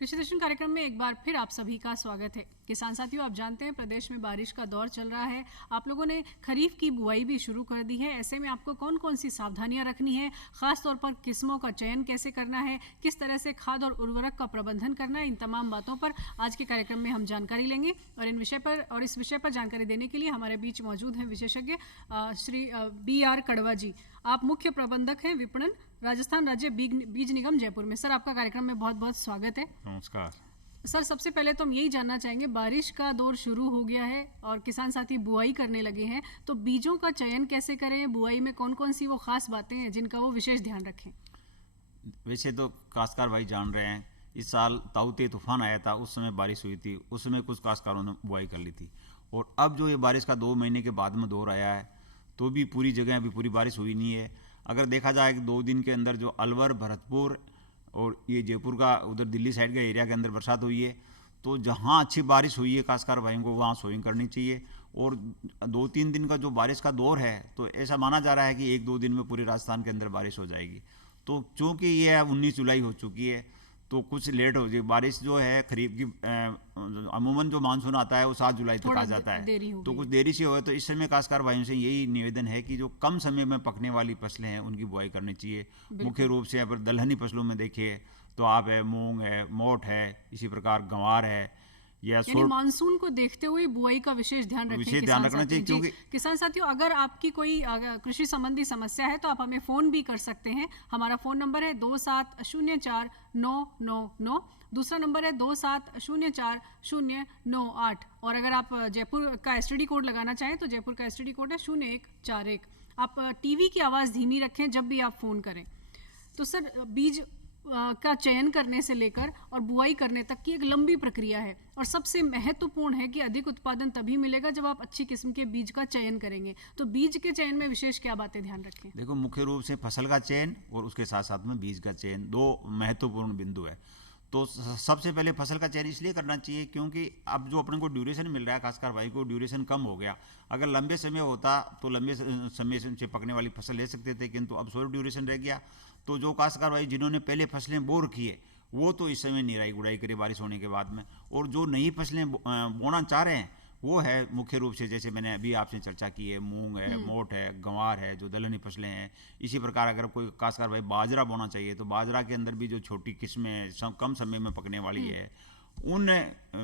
कृषि दर्शन कार्यक्रम में एक बार फिर आप सभी का स्वागत है। किसान साथियों, आप जानते हैं प्रदेश में बारिश का दौर चल रहा है। आप लोगों ने खरीफ की बुआई भी शुरू कर दी है। ऐसे में आपको कौन कौन सी सावधानियां रखनी है, खास तौर पर किस्मों का चयन कैसे करना है, किस तरह से खाद और उर्वरक का प्रबंधन करना है, इन तमाम बातों पर आज के कार्यक्रम में हम जानकारी लेंगे। और इस विषय पर जानकारी देने के लिए हमारे बीच मौजूद हैं विशेषज्ञ श्री BR कड़वा जी। आप मुख्य प्रबंधक हैं विपणन, राजस्थान राज्य बीज निगम जयपुर में। सर, आपका कार्यक्रम में बहुत बहुत स्वागत है। नमस्कार सर, सबसे पहले तो हम यही जानना चाहेंगे, बारिश का दौर शुरू हो गया है और किसान साथी बुआई करने लगे हैं, तो बीजों का चयन कैसे करें, बुआई में कौन कौन सी वो खास बातें हैं जिनका वो विशेष ध्यान रखें? वैसे तो काश्तकार भाई जान रहे हैं, इस साल ताऊते तूफान आया था, उस समय बारिश हुई थी, उस समय कुछ काश्तकारों ने बुआई कर ली थी। और अब जो ये बारिश का 2 महीने के बाद में दौर आया है, तो भी पूरी जगह अभी पूरी बारिश हुई नहीं है। अगर देखा जाए कि 2 दिन के अंदर जो अलवर, भरतपुर और ये जयपुर का उधर दिल्ली साइड के एरिया के अंदर बरसात हुई है, तो जहाँ अच्छी बारिश हुई है काश्तकार भाइयों को वहाँ सोइंग करनी चाहिए। और 2-3 दिन का जो बारिश का दौर है, तो ऐसा माना जा रहा है कि 1-2 दिन में पूरे राजस्थान के अंदर बारिश हो जाएगी। तो चूँकि ये 19 जुलाई हो चुकी है, तो कुछ लेट हो जाए। बारिश जो है खरीफ की अमूमन जो मानसून आता है वो 7 जुलाई तक आ जाता है, तो कुछ देरी से हो। तो इस समय काश्तकार भाइयों से यही निवेदन है कि जो कम समय में पकने वाली फसलें हैं उनकी बुआई करनी चाहिए। मुख्य रूप से अगर दलहनी फसलों में देखिए तो आप है, मूंग है, मोठ है, इसी प्रकार गंवार है, या मानसून को देखते हुए बुआई का विशेष ध्यान रखना चाहिए। क्योंकि किसान साथियों, अगर आपकी कोई कृषि संबंधी समस्या है तो आप हमें फ़ोन भी कर सकते हैं। हमारा फ़ोन नंबर है 2704-999। दूसरा नंबर है 2704-098। और अगर आप जयपुर का STD कोड लगाना चाहें तो जयपुर का STD कोड है 0141। आप टीवी की आवाज़ धीमी रखें जब भी आप फ़ोन करें। तो सर, बीज का चयन करने से लेकर और बुआई करने तक की एक लंबी प्रक्रिया है, और सबसे महत्वपूर्ण है कि अधिक उत्पादन तभी मिलेगा जब आप अच्छी किस्म के बीज का चयन करेंगे। तो बीज के चयन में विशेष क्या बातें ध्यान रखें? देखो, मुख्य रूप से फसल का चयन और उसके साथ साथ में बीज का चयन 2 महत्वपूर्ण बिंदु है। तो सबसे पहले फसल का चयन इसलिए करना चाहिए क्योंकि अब जो अपने को ड्यूरेशन मिल रहा है, काश्तकार भाई को ड्यूरेशन कम हो गया। अगर लंबे समय होता तो लंबे समय से पकने वाली फसल ले सकते थे, किंतु अब शॉर्ट ड्यूरेशन रह गया। तो जो काश्तकार भाई जिन्होंने पहले फसलें बो रखी है, वो तो इस समय निराई गुड़ाई करे बारिश होने के बाद में, और जो नई फसलें बोना चाह रहे हैं वो है मुख्य रूप से, जैसे मैंने अभी आपसे चर्चा की है, मूंग है, मोठ है, गंवार है, जो दलहनी फसलें हैं। इसी प्रकार अगर कोई काश्तकार भाई बाजरा बोना चाहिए तो बाजरा के अंदर भी जो छोटी किस्में कम समय में पकने वाली है, उन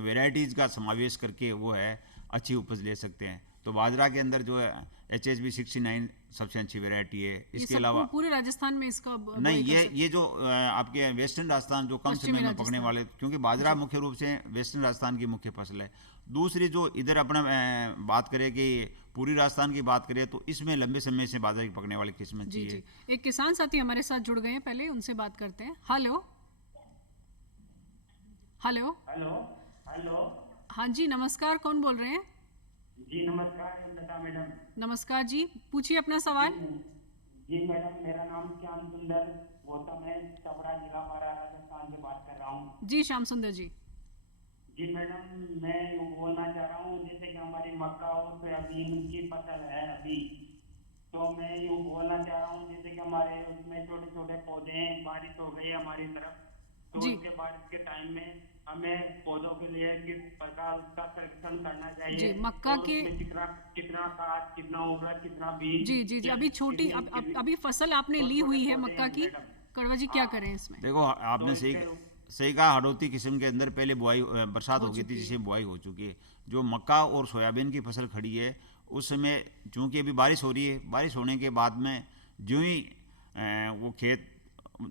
वेराइटीज़ का समावेश करके वो है अच्छी उपज ले सकते हैं। तो बाजरा के अंदर जो है HSB 69 सबसे अच्छी वैरायटी है। इसके अलावा पूरे राजस्थान में इसका नहीं, ये जो आपके वेस्टर्न राजस्थान जो कम समय में पकने वाले, क्योंकि बाजरा मुख्य रूप से वेस्टर्न राजस्थान की मुख्य फसल है। दूसरी जो इधर अपना बात करें कि पूरी राजस्थान की बात करें, तो इसमें लंबे समय से बाजरा की पकने वाली किस्में चाहिए। एक किसान साथी हमारे साथ जुड़ गए हैं, पहले उनसे बात करते हैं। Hello hello hello hello. हाँ जी, नमस्कार, कौन बोल रहे हैं? जी नमस्कार लता मैडम। नमस्कार जी, पूछिए अपना सवाल। जी मैडम, मेरा नाम श्याम सुंदर गौतम है, चपड़ा जिला हमारा राजस्थान से बात कर रहा हूँ। जी श्याम सुंदर जी। जी मैडम, मैं यूँ बोलना चाह रहा हूँ, जैसे कि हमारी मक्का और सोयाबीन की फसल है अभी, तो मैं यूँ बोलना चाह रहा हूँ जैसे कि हमारे उसमें छोटे छोटे पौधे हैं, बारिश हो गई हमारी तरफ, तो उसके बारिश के टाइम में हमें पौधों के लिए किस प्रकार का संरक्षण करना चाहिए? जी, मक्का के कितना खाद, कितना उर्वरक, कितना बीज? जी अभी छोटी अभी फसल आपने ली हुई है मक्का की, कड़वा जी क्या करें इसमें? देखो, आपने सही कहा। हड़ौती किस्म के अंदर पहले बुआई बरसात हो गई थी, जिससे बुआई हो चुकी है। जो मक्का और सोयाबीन की फसल खड़ी है, उस समय चूँकि अभी बारिश हो रही है, बारिश होने के बाद में जो ही वो खेत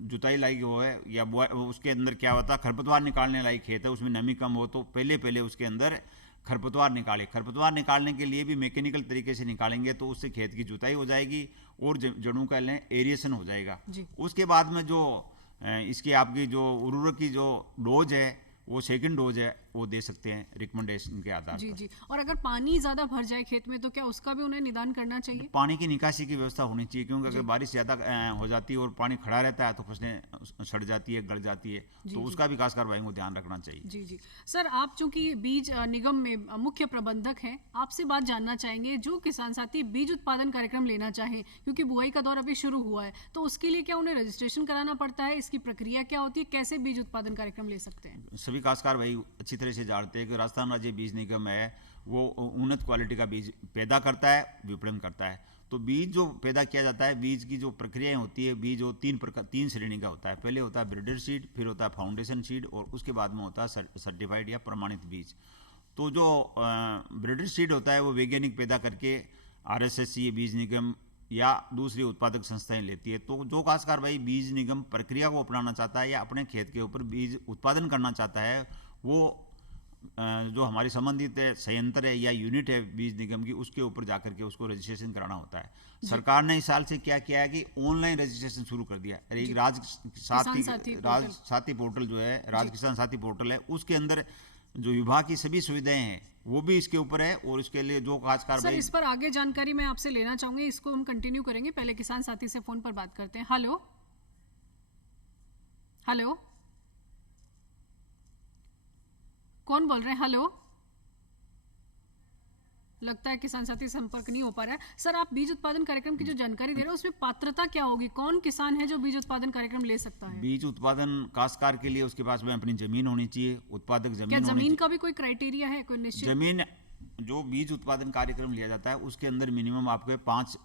जुताई लायक हो है या उसके अंदर क्या होता है, खरपतवार निकालने लायक खेत है, उसमें नमी कम हो, तो पहले उसके अंदर खरपतवार निकालने के लिए भी मैकेनिकल तरीके से निकालेंगे, तो उससे खेत की जुताई हो जाएगी और जड़ों का एरिएशन हो जाएगा। उसके बाद में जो इसकी आपकी जो उर्वरक की जो डोज है, वो सेकंड डोज है, वो दे सकते हैं रिकमेंडेशन के आधार जी पर। जी। और अगर पानी ज़्यादा भर जाए खेत में तो क्या उसका भी उन्हें निदान करना चाहिए? पानी की निकासी की व्यवस्था होनी चाहिए, क्योंकि अगर बारिश ज़्यादा हो जाती है और पानी खड़ा रहता है तो फसलें सड़ जाती है, गल जाती है, तो उसका भी काश्तकार भाइयों को ध्यान रखना चाहिए। जी जी। सर, आप चूंकि बीज निगम में मुख्य प्रबंधक हैं, आपसे बात जानना चाहेंगे, जो किसान साथी बीज उत्पादन कार्यक्रम लेना चाहे, क्योंकि बुआई का दौर अभी शुरू हुआ है, तो उसके लिए क्या उन्हें रजिस्ट्रेशन कराना पड़ता है? इसकी प्रक्रिया क्या होती है? कैसे बीज उत्पादन कार्यक्रम ले सकते हैं? सभी काश्तकार भाई अच्छी तरह से जानते हैं कि राजस्थान राज्य बीज निगम है वो उन्नत क्वालिटी का बीज पैदा करता है, विपणन करता है। तो बीज जो पैदा किया जाता है, बीज की जो प्रक्रियाएं होती है, बीज जो तीन श्रेणी का होता है। पहले होता है ब्रीडर सीड, फिर होता है फाउंडेशन सीड, और उसके बाद में होता है सर्टिफाइड या प्रमाणित बीज। तो जो ब्रीडर सीड होता है वो वैज्ञानिक पैदा करके RSSC बीज निगम या दूसरी उत्पादक संस्थाएं लेती है। तो जो काश्तकार भाई बीज निगम प्रक्रिया को अपनाना चाहता है या अपने खेत के ऊपर बीज उत्पादन करना चाहता है, वो जो हमारी संबंधित संयंत्र है या यूनिट है बीज निगम की, उसके ऊपर जाकर के उसको रजिस्ट्रेशन कराना होता है। सरकार ने इस साल से क्या किया है कि ऑनलाइन रजिस्ट्रेशन शुरू कर दिया है। एक राज साथी पोर्टल जो है, राज किसान साथी पोर्टल है, उसके अंदर जो विभाग की सभी सुविधाएं हैं वो भी इसके ऊपर है। और इसके लिए जो काश्तकार सर, इस पर आगे जानकारी मैं आपसे लेना चाहूंगी, इसको हम कंटिन्यू करेंगे। पहले किसान साथी से फोन पर बात करते हैं। हेलो हेलो, कौन बोल रहे हैं? हेलो, लगता है किसान साथी संपर्क नहीं हो पा रहा है। सर, आप बीज उत्पादन कार्यक्रम की जो जानकारी दे रहे हो, उसमें पात्रता क्या होगी? कौन किसान है जो बीज उत्पादन कार्यक्रम ले सकता है? बीज उत्पादन काश्तकार के लिए उसके पास में अपनी जमीन होनी चाहिए, उत्पादक क्या जमीन होनी जमीन चाहिए। का भी कोई क्राइटेरिया है, कोई निश्चित? जमीन जो बीज उत्पादन कार्यक्रम लिया जाता है उसके अंदर मिनिमम आपके 5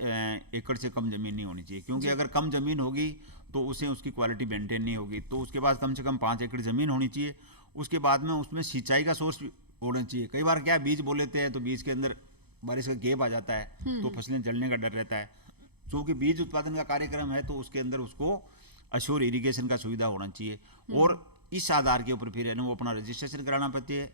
एकड़ से कम जमीन नहीं होनी चाहिए, क्योंकि अगर कम जमीन होगी तो उसे उसकी क्वालिटी मेंटेन नहीं होगी। तो उसके पास कम से कम 5 एकड़ जमीन होनी चाहिए। उसके बाद में उसमें सिंचाई का सोर्स भी होना चाहिए। कई बार क्या बीज बो लेते हैं तो बीज के अंदर बारिश का गैप आ जाता है, तो फसलें जलने का डर रहता है। क्योंकि बीज उत्पादन का कार्यक्रम है तो उसके अंदर उसको अश्योर इरिगेशन का सुविधा होना चाहिए। और इस आधार के ऊपर फिर है ना वो अपना रजिस्ट्रेशन कराना पड़ती है।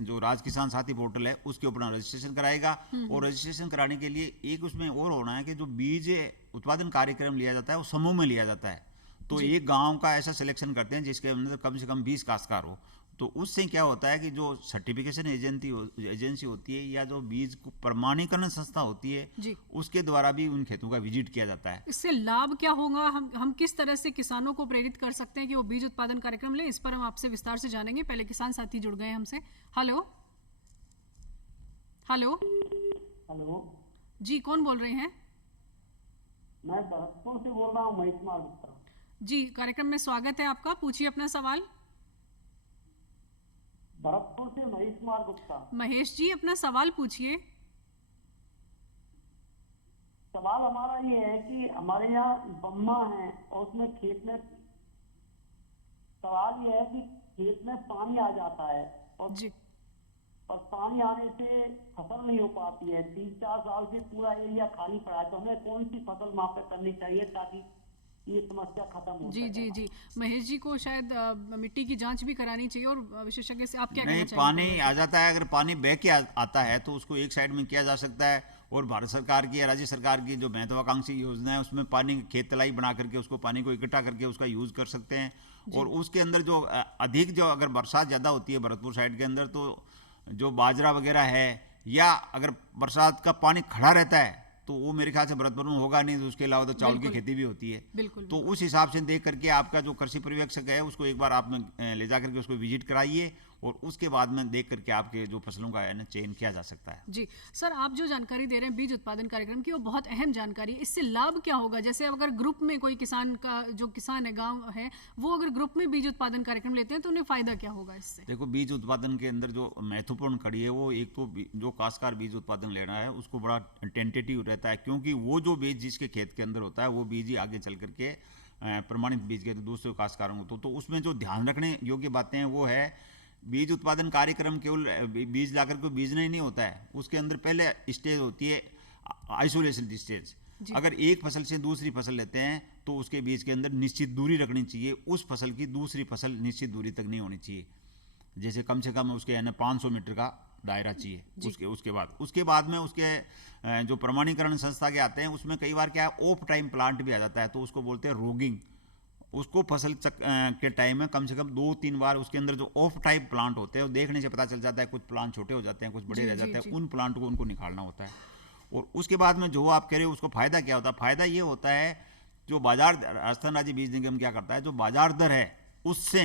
जो राज किसान साथी पोर्टल है उसके ऊपर रजिस्ट्रेशन कराएगा। और रजिस्ट्रेशन कराने के लिए एक उसमें और होना है कि जो बीज उत्पादन कार्यक्रम लिया जाता है वो समूह में लिया जाता है। तो एक गांव का ऐसा सिलेक्शन करते हैं जिसके अंदर कम से कम 20 काश्तकार हो। तो उससे क्या होता है कि जो सर्टिफिकेशन एजेंसी होती है या जो बीज को प्रमाणीकरण संस्था होती है उसके द्वारा भी उन खेतों का विजिट किया जाता है। इससे लाभ क्या होगा? हम किस तरह से किसानों को प्रेरित कर सकते हैं कि वो बीज उत्पादन कार्यक्रम लें? इस पर हम आपसे विस्तार से जानेंगे। पहले किसान साथी जुड़ गए हमसे। हेलो हेलो हेलो जी, कौन बोल रहे हैं? मैं भरतपुर से बोल रहा हूँ, महेश कुमार गुप्ता। जी, कार्यक्रम में स्वागत है आपका। पूछिए अपना सवाल। भरतपुर से महेश कुमार गुप्ता। महेश जी, अपना सवाल पूछिए। सवाल हमारा ये है कि हमारे यहाँ बम्मा है और उसमें खेत में सवाल ये है कि खेत में पानी आ जाता है और पानी आने से फसल नहीं हो पाती है। 3-4 साल से पूरा एरिया खाली पड़ा है। तो हमें कौन सी फसल वहाँ पे करनी चाहिए ताकि ये समस्या खत्म हो? जी। महेश जी को शायद मिट्टी की जांच भी करानी चाहिए। और विशेषज्ञ से आप क्या कहना नहीं, चाहेंगे? पानी आ जाता है, अगर पानी बह के आता है तो उसको एक साइड में किया जा सकता है। और भारत सरकार की या राज्य सरकार की जो महत्वाकांक्षी योजना है उसमें पानी खेत तलाई बना करके उसको पानी को इकट्ठा करके उसका यूज कर सकते हैं। और उसके अंदर जो अधिक जो अगर बरसात ज़्यादा होती है भरतपुर साइड के अंदर, तो जो बाजरा वगैरह है या अगर बरसात का पानी खड़ा रहता है तो वो मेरे ख्याल से भरतपुर में होगा नहीं। तो उसके अलावा तो चावल की खेती भी होती है। तो उस हिसाब से देख करके आपका जो कृषि पर्यवेक्षक है उसको एक बार आप ले जा करके उसको विजिट कराइए और उसके बाद में देख करके आपके जो फसलों का है ना चयन किया जा सकता है। जी सर, आप जो जानकारी दे रहे हैं बीज उत्पादन कार्यक्रम की, वो बहुत अहम जानकारी है। इससे लाभ क्या होगा? जैसे अगर ग्रुप में कोई किसान है, गाँव है, वो अगर ग्रुप में बीज उत्पादन कार्यक्रम लेते हैं तो उन्हें फायदा क्या होगा इससे? देखो, बीज उत्पादन के अंदर जो महत्वपूर्ण कड़ी है वो एक तो जो काश्तकार बीज उत्पादन लेना है उसको बड़ा टेंटेटिव रहता है, क्योंकि वो जो बीज जिसके खेत के अंदर होता है वो बीज ही आगे चल करके प्रमाणित बीज के दूसरे काश्तकारों को। तो उसमें जो ध्यान रखने योग्य बातें हैं वो है बीज उत्पादन कार्यक्रम केवल बीज लाकर के बीजना ही नहीं होता है। उसके अंदर पहले स्टेज होती है आइसोलेशन स्टेज। अगर एक फसल से दूसरी फसल लेते हैं तो उसके बीज के अंदर निश्चित दूरी रखनी चाहिए। उस फसल की दूसरी फसल निश्चित दूरी तक नहीं होनी चाहिए। जैसे कम से कम उसके 500 मीटर का दायरा चाहिए। उसके बाद में उसके जो प्रमाणीकरण संस्था के आते हैं उसमें कई बार क्या है ऑफ टाइम प्लांट भी आ जाता है, तो उसको बोलते हैं रोगिंग। उसको फसल के टाइम में कम से कम 2-3 बार उसके अंदर जो ऑफ टाइप प्लांट होते हैं वो देखने से पता चल जाता है, कुछ प्लांट छोटे हो जाते हैं, कुछ बड़े जी, रह जी, जाते जी। हैं, उन प्लांट को उनको निकालना होता है। और उसके बाद में जो आप कह रहे हो उसको फ़ायदा क्या होता है? फ़ायदा ये होता है जो बाजार, राजस्थान राज्य बीज निगम क्या करता है, जो बाजार दर है उससे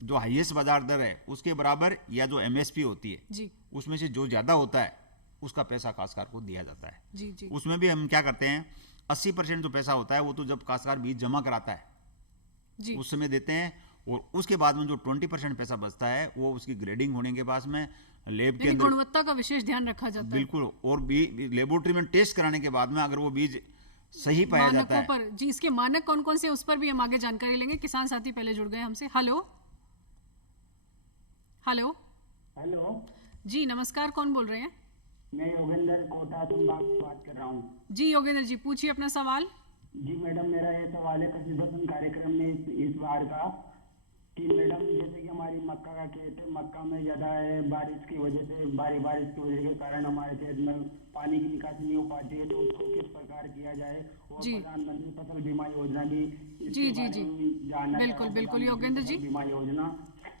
जो हाईएस्ट बाजार दर है उसके बराबर या जो एमएसपी होती है जी उसमें से जो ज़्यादा होता है उसका पैसा काश्तकार को दिया जाता है। जी जी उसमें भी हम क्या करते हैं, 80% जो पैसा होता है वो तो जब काश्तकार बीज जमा कराता है जी उस समय देते हैं, और उसके बाद में जो 20% पैसा बचता है वो उसकी ग्रेडिंग होने के बाद में लैब के यानी अंदर गुणवत्ता का विशेष ध्यान रखा जाता है बिल्कुल, और लेबोरेटरी में टेस्ट कराने के बाद में अगर वो बीज सही पाया जाता मानकों है। पर। जी, इसके मानक कौन कौन से उस पर भी हम आगे जानकारी लेंगे। किसान साथी पहले जुड़ गए हमसे। हेलो हेलो हेलो, जी नमस्कार, कौन बोल रहे हैं? मैं योगेंद्र कोटा से बात कर रहा हूँ। जी योगेंद्र जी, पूछिए अपना सवाल। जी मैडम, मेरा ये सवाल है कृषि दर्शन कार्यक्रम में इस बार का कि मैडम जैसे कि हमारी मक्का का खेत है, मक्का में ज़्यादा है बारिश की वजह से, बारिश की वजह के कारण हमारे खेत में पानी की निकासी नहीं हो पाती है, तो उसको किस प्रकार किया जाए? और जी। प्रधानमंत्री फसल बीमा योजना भी जी, इसके जी, बारे जी। में जानना चाह बिल्कुल, रहा हूँ। बिल्कुल, प्रधानमंत्री योगेंद्र जी। फसल बीमा योजना,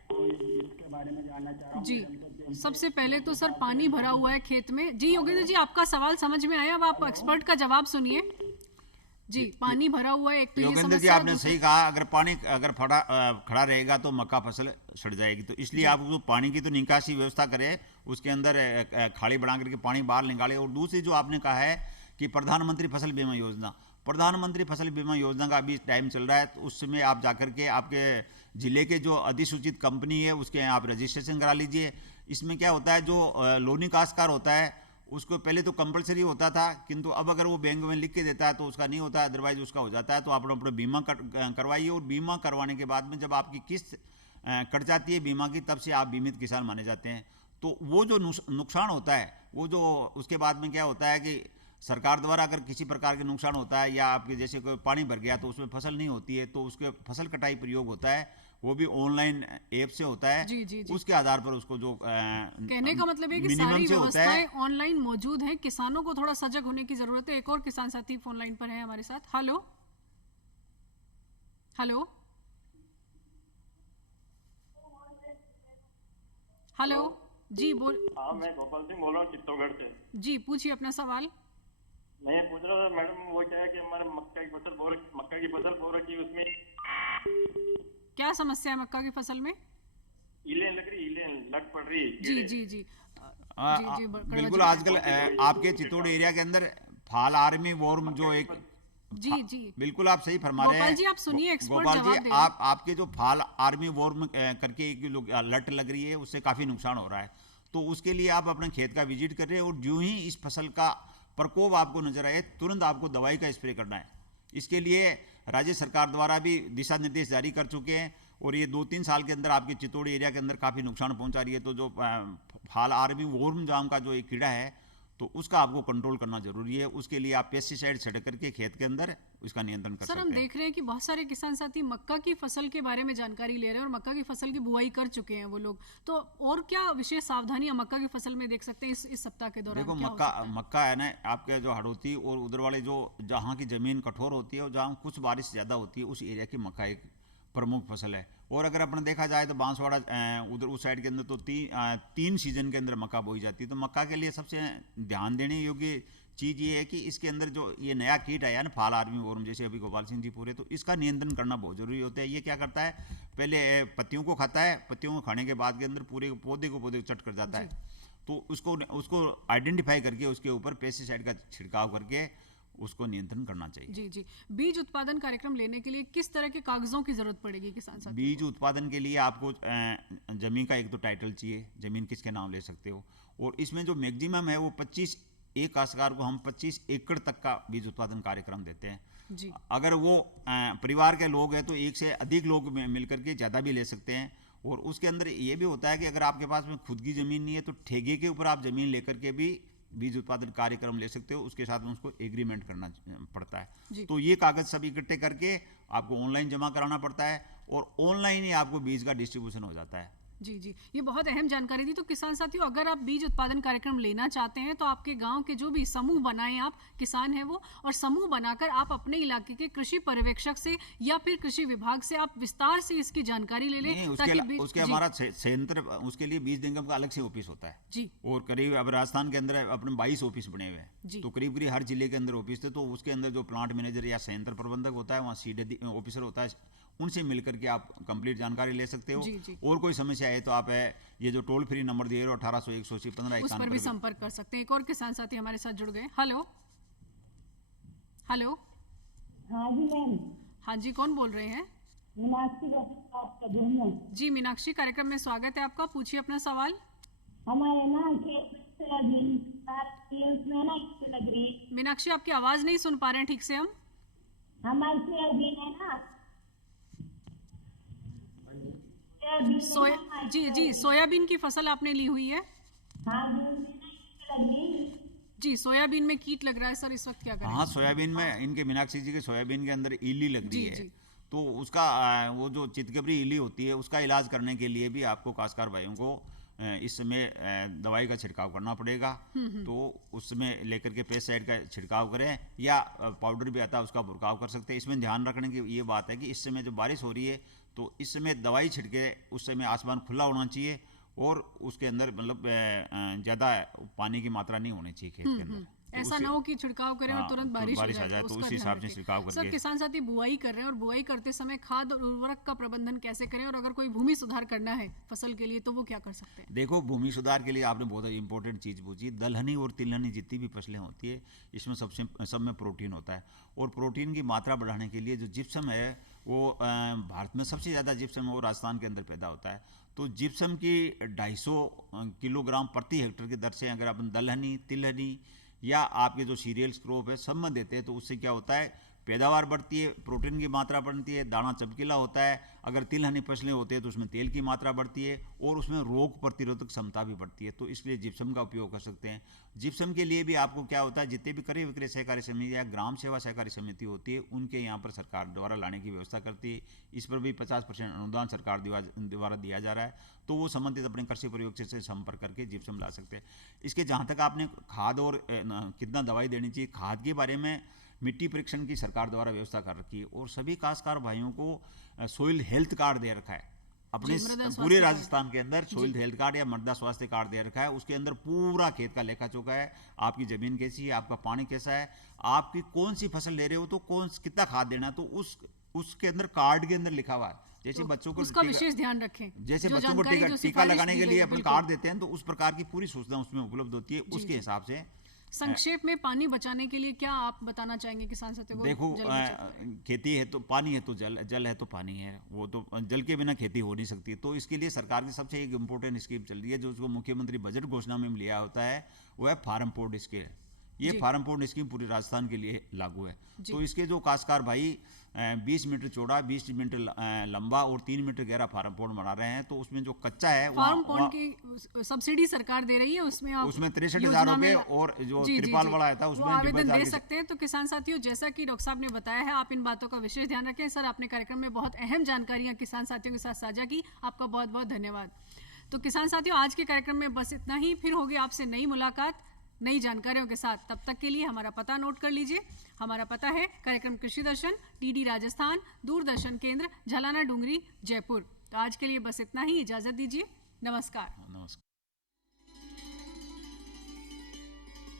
तो इसके बारे में जानना चाह रहा हूँ जी, मैडम से। सबसे पहले तो सर पानी भरा हुआ है खेत में। जी योगेंद्र जी, आपका सवाल समझ में आया। अब आप एक्सपर्ट का जवाब सुनिए। जी, पानी भरा हुआ है, एक तो ये योगेंद्र जी समस्या है, आपने दूसरा- सही कहा, अगर पानी अगर खड़ा रहेगा तो मक्का फसल सड़ जाएगी, तो इसलिए आप जो पानी की तो निकासी व्यवस्था करें, उसके अंदर खाड़ी बना करके पानी बाहर निकाले। और दूसरी जो आपने कहा है कि प्रधानमंत्री फसल बीमा योजना, प्रधानमंत्री फसल बीमा योजना का अभी टाइम चल रहा है, तो उस समय आप जाकर के आपके ज़िले के जो अधिसूचित कंपनी है उसके यहाँ आप रजिस्ट्रेशन करा लीजिए। इसमें क्या होता है, जो लोनी काश्तकार होता है उसको पहले तो कंपलसरी होता था, किंतु अब अगर वो बैंक में लिख के देता है तो उसका नहीं होता, अदरवाइज उसका हो जाता है। तो आप अपना बीमा करवाइए, और बीमा करवाने के बाद में जब आपकी किस्त कट जाती है बीमा की, तब से आप बीमित किसान माने जाते हैं। तो वो जो नुकसान होता है, वो जो उसके बाद में क्या होता है कि सरकार द्वारा अगर किसी प्रकार के नुकसान होता है या आपके जैसे कोई पानी भर गया तो उसमें फसल नहीं होती है, तो उसके फसल कटाई प्रयोग होता है, वो भी ऑनलाइन ऐप से होता है। जी, जी, जी। उसके आधार पर उसको जो कहने का मतलब है कि मिनिमम सारी से होता है। व्यवस्थाएं ऑनलाइन मौजूद हैं। किसानों को थोड़ा सजग होने की जरूरत है। एक और किसान साथी फोन लाइन पर है हमारे साथ। हेलो हेलो हेलो जी बोल। हाँ, मैं गोपाल सिंह बोल रहा हूँ चित्तौड़गढ़ से। जी पूछिए अपना सवाल। मैं ये पूछ रहा था मैडम, वो क्या है कि हमारे मक्का की फसल बो रखी है, उसमें क्या समस्या है मक्का की फसल में? इलेन लग पड़ रही है, जी कीड़े। जी जी कड़वा बिल्कुल, जी। आजकल आपके चित्तौड़ एरिया के अंदर फाल आर्मी वॉर्म जो एक जी जी बिल्कुल आप सही फरमा रहे हैं गोपाल जी, आप सुनिए, एक्सपर्ट गोपाल जवाब जी, दे रहे हैं। आपके जो फाल आर्मी वॉर्म करके एक लोग लट लग रही है, उससे काफ़ी नुकसान हो रहा है। तो उसके लिए आप अपने खेत का विजिट कर रहे हैं, और जो ही इस फसल का प्रकोप आपको नजर आए तुरंत आपको दवाई का स्प्रे करना है। इसके लिए राज्य सरकार द्वारा भी दिशा निर्देश जारी कर चुके हैं, और ये 2-3 साल के अंदर आपके चित्तौड़ एरिया के अंदर काफ़ी नुकसान पहुंचा रही है। तो जो फाल आर्मी वॉर्म जाम का जो एक कीड़ा है, तो उसका आपको कंट्रोल करना जरूरी है। उसके लिए आप पेस्टिसाइड छिड़क करके खेत के अंदर उसका नियंत्रण कर सर, सकते हम हैं। देख रहे हैं कि बहुत सारे किसान साथी मक्का की फसल के बारे में जानकारी ले रहे हैं और मक्का की फसल की बुआई कर चुके हैं वो लोग। तो और क्या विशेष सावधानियां मक्का की फसल में देख सकते हैं इस सप्ताह के दौरान? देखो, क्या हो सकता है? मक्का है ना, आपके जो हड़ौती और उधर वाले जो जहाँ की ज़मीन कठोर होती है और जहाँ कुछ बारिश ज़्यादा होती है, उस एरिया की मक्का एक प्रमुख फसल है। और अगर अपने देखा जाए तो बांसवाड़ा उधर उस साइड के अंदर तो 3 सीजन के अंदर मक्का बोई जाती है। तो मक्का के लिए सबसे ध्यान देने योग्य चीज़ ये है कि इसके अंदर जो ये नया कीट आया ना फाल आर्मी वॉर्म, जैसे अभी गोपाल सिंह जी पूरे, तो इसका नियंत्रण करना बहुत जरूरी होता है। ये क्या करता है, पहले पत्तियों को खाता है, पत्तियों को खाने के बाद के अंदर पूरे पौधे को चट कर जाता है। तो उसको आइडेंटिफाई करके उसके ऊपर पेस्टिसाइड का छिड़काव करके उसको नियंत्रण करना चाहिए। जी जी बीज उत्पादन कार्यक्रम लेने के लिए किस तरह के कागजों की जरूरत पड़ेगी किसान साथी? बीज उत्पादन के लिए आपको जमीन का एक तो टाइटल चाहिए, जमीन किसके नाम ले सकते हो। और इसमें जो मैक्सिमम है वो 25, एक काश्तकार को हम 25 एकड़ तक का बीज उत्पादन कार्यक्रम देते हैं। जी अगर वो परिवार के लोग हैं तो एक से अधिक लोग मिलकर के ज़्यादा भी ले सकते हैं। और उसके अंदर ये भी होता है कि अगर आपके पास में खुद की ज़मीन नहीं है तो ठेके के ऊपर आप ज़मीन लेकर के भी बीज उत्पादन कार्यक्रम ले सकते हो। उसके साथ में उसको एग्रीमेंट करना पड़ता जी। है। तो ये कागज सब इकट्ठे करके आपको ऑनलाइन जमा कराना पड़ता है, और ऑनलाइन ही आपको बीज का डिस्ट्रीब्यूशन हो जाता है। जी जी, ये बहुत अहम जानकारी दी। तो किसान साथियों, अगर आप बीज उत्पादन कार्यक्रम लेना चाहते हैं तो आपके गांव के जो भी समूह बनाएं, आप किसान हैं वो, और समूह बनाकर आप अपने इलाके के कृषि पर्यवेक्षक से या फिर कृषि विभाग से आप विस्तार से इसकी जानकारी ले लें। नहीं, उसके जी, हमारा संयंत्र, उसके लिए बीज निगम का अलग से ऑफिस होता है जी और करीब अब राजस्थान के अंदर अपने 22 ऑफिस बने हुए जी। हैं, तो करीब करीब हर जिले के अंदर ऑफिस थे। तो उसके अंदर जो प्लांट मैनेजर या संयंत्र प्रबंधक होता है, वहाँ सीडे ऑफिसर होता है, उनसे मिलकर के आप कंप्लीट जानकारी ले सकते हो। जी, जी। और कोई समस्या है तो आप ये जो टोल फ्री नंबर दिए 1800 उस पर भी संपर्क कर सकते हैं। एक और किसान साथी हमारे साथ जुड़ गए। हेलो हेलो, हाँ जी मैम, हाँ जी, कौन बोल रहे हैं? मीनाक्षी बात कर रही हूँ। जी मीनाक्षी, कार्यक्रम में स्वागत है आपका, पूछिए अपना सवाल। हमारे ना खेत में सोयाबीन उसमें ना इससे लग रही है। मीनाक्षी, आपकी आवाज नहीं सुन पा रहे हैं ठीक से हम। हमारी सोयाबीन है ना, जी जी, सोयाबीन की फसल आपने ली हुई है? हाँ जी, उसमें ना इससे लग रही है। जी, सोयाबीन में कीट लग रहा है सर, इस वक्त क्या करें? हाँ, सोयाबीन में इनके मीनाक्षी जी के सोयाबीन के अंदर इली लग रही जी, है। जी। तो उसका वो जो चितकबरी इली होती है, उसका इलाज करने के लिए भी आपको काश्तकार भाइयों को इस समय दवाई का छिड़काव करना पड़ेगा। तो उसमें लेकर के पेस्टिसाइड का छिड़काव करें या पाउडर भी आता है उसका बुरकाव कर सकते हैं। इसमें ध्यान रखने की ये बात है कि इस समय जो बारिश हो रही है तो इस समय दवाई छिड़के उस समय आसमान खुला होना चाहिए और उसके अंदर मतलब ज़्यादा पानी की मात्रा नहीं होनी चाहिए खेत के अंदर। तो ऐसा ना हो कि छिड़काव करें और हाँ, तुरंत बारिश हो जाए, तो उसका उस ध्यान हिसाब से रखें। छिड़काव सर, करके। किसान साथी बुआई कर रहे हैं और बुआई करते समय खाद और उर्वरक का प्रबंधन कैसे करें, और अगर कोई भूमि सुधार करना है फसल के लिए तो वो क्या कर सकते हैं? देखो, भूमि सुधार के लिए आपने बहुत इंपॉर्टेंट चीज़ पूछी। दलहनी और तिलहनी जितनी भी फसलें होती है, इसमें सब में प्रोटीन होता है, और प्रोटीन की मात्रा बढ़ाने के लिए जो जिप्सम है वो भारत में सबसे ज़्यादा जिप्सम है वो राजस्थान के अंदर पैदा होता है। तो जिप्सम की 250 किलोग्राम प्रति हेक्टेयर की दर से अगर अपन दलहनी, तिलहनी या आपके जो सीरियल्स क्रॉप है सब में देते हैं तो उससे क्या होता है, पैदावार बढ़ती है, प्रोटीन की मात्रा बढ़ती है, दाना चमकीला होता है। अगर तिलहनी फसलें होती है तो उसमें तेल की मात्रा बढ़ती है और उसमें रोग प्रतिरोधक क्षमता भी बढ़ती है। तो इसलिए जिप्सम का उपयोग कर सकते हैं। जिप्सम के लिए भी आपको क्या होता है, जितने भी क्रय विक्रय सहकारी समिति या ग्राम सेवा सहकारी समिति होती है उनके यहाँ पर सरकार द्वारा लाने की व्यवस्था करती है। इस पर भी 50% अनुदान सरकार द्वारा दिया जा रहा है। तो वो संबंधित अपने कृषि पर्यवेक्षक से संपर्क करके जिप्सम ला सकते हैं। इसके जहाँ तक आपने खाद और कितना दवाई देनी चाहिए, खाद के बारे में मिट्टी परीक्षण की सरकार द्वारा व्यवस्था कर रखी है और सभी काश्तकार भाइयों को सोइल हेल्थ कार्ड दे रखा है। अपने पूरे राजस्थान के अंदर सोइल हेल्थ कार्ड या मृदा स्वास्थ्य कार्ड दे रखा है। उसके अंदर पूरा खेत का लेखा जोखा है, आपकी जमीन कैसी है, आपका पानी कैसा है, आपकी कौन सी फसल ले रहे हो तो कितना खाद देना है, तो उसके अंदर कार्ड के अंदर लिखा हुआ है। जैसे तो बच्चों को उसका विशेष ध्यान रखें, जैसे बच्चों को टीका लगाने के लिए अपन कार्ड देते हैं तो उस प्रकार की पूरी सूचना उसमें उपलब्ध होती है। उसके हिसाब से संक्षेप में पानी बचाने के लिए क्या आप बताना चाहेंगे किसान साथियों को? देखो, खेती है तो पानी है तो जल है तो पानी है, वो तो जल के बिना खेती हो नहीं सकती। तो इसके लिए सरकार की सबसे एक इम्पोर्टेंट स्कीम चल रही है जो उसको मुख्यमंत्री बजट घोषणा में लिया होता है, वो है फार्म पोर्ट स्कीम। ये फार्म पोर्ट स्कीम पूरे राजस्थान के लिए लागू है। तो इसके जो काश्तकार भाई 20 मीटर चौड़ा, 20 मीटर लंबा और 3 मीटर गहरा फार्म पोर्ट बना रहे हैं, तो उसमें जो कच्चा है फार्म पोर्ट की सब्सिडी सरकार दे रही है, उसमें आप 63,000 रुपए और जो त्रिपाल वाला आता है उसमें आवेदन दे सकते हैं। तो किसान साथियों, जैसा कि डॉक्टर साहब ने बताया है, आप इन बातों का विशेष ध्यान रखें। सर, आपने कार्यक्रम में बहुत अहम जानकारियां किसान साथियों के साथ साझा की, आपका बहुत बहुत धन्यवाद। तो किसान साथियों, आज के कार्यक्रम में बस इतना ही। फिर होगी आपसे नई मुलाकात नई जानकारियों के साथ। तब तक के लिए हमारा पता नोट कर लीजिए। हमारा पता है कार्यक्रम कृषि दर्शन, DD राजस्थान, दूरदर्शन केंद्र, झलाना डूंगरी, जयपुर। तो आज के लिए बस इतना ही, इजाजत दीजिए। नमस्कार।